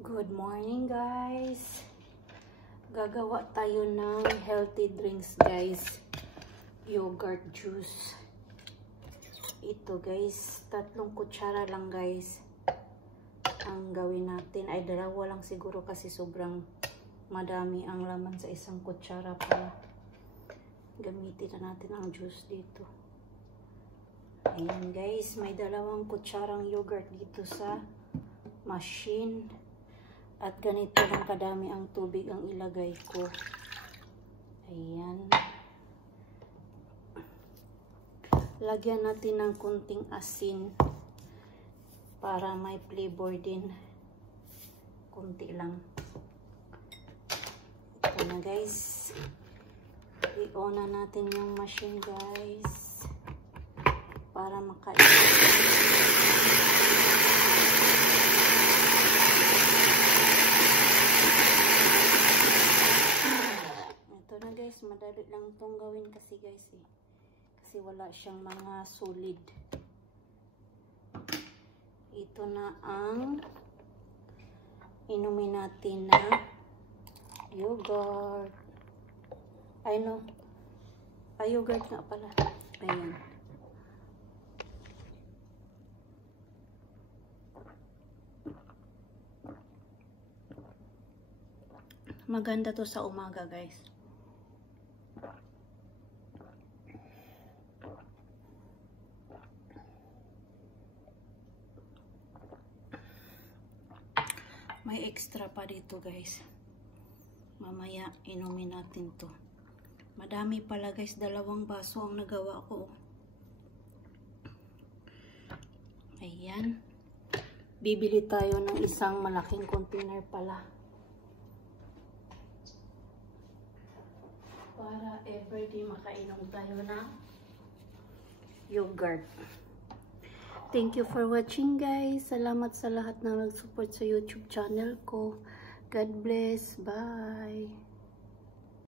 Good morning guys. Gagawa tayo ng healthy drinks guys. Yogurt juice. Ito guys, 3 kutsara lang guys. Ang gawin natin ay 2 lang siguro kasi sobrang madami ang laman sa 1 kutsara pala. Gamitin na natin ang juice dito. Ayan guys, may 2 kutsarang yogurt dito sa machine. At ganito lang kadami ang tubig ang ilagay ko. Ayan. Lagyan natin ng kunting asin para may flavor din. Kunti lang. Ito na guys. I-on na natin yung machine guys. Para makain. Madali lang itong gawin kasi guys kasi wala siyang mga solid. Ito na ang inumin natin na yogurt. Ay no, yogurt nga pala. Ayan. Maganda to sa umaga guys. May extra pa dito guys. Mamaya inumin natin to. Madami pala guys. 2 baso ang nagawa ko. Ayan. Bibili tayo ng isang malaking container pala. Para everyday makainom tayo ng yogurt. Thank you for watching guys. Salamat sa lahat ng nag-support sa YouTube channel ko. God bless. Bye.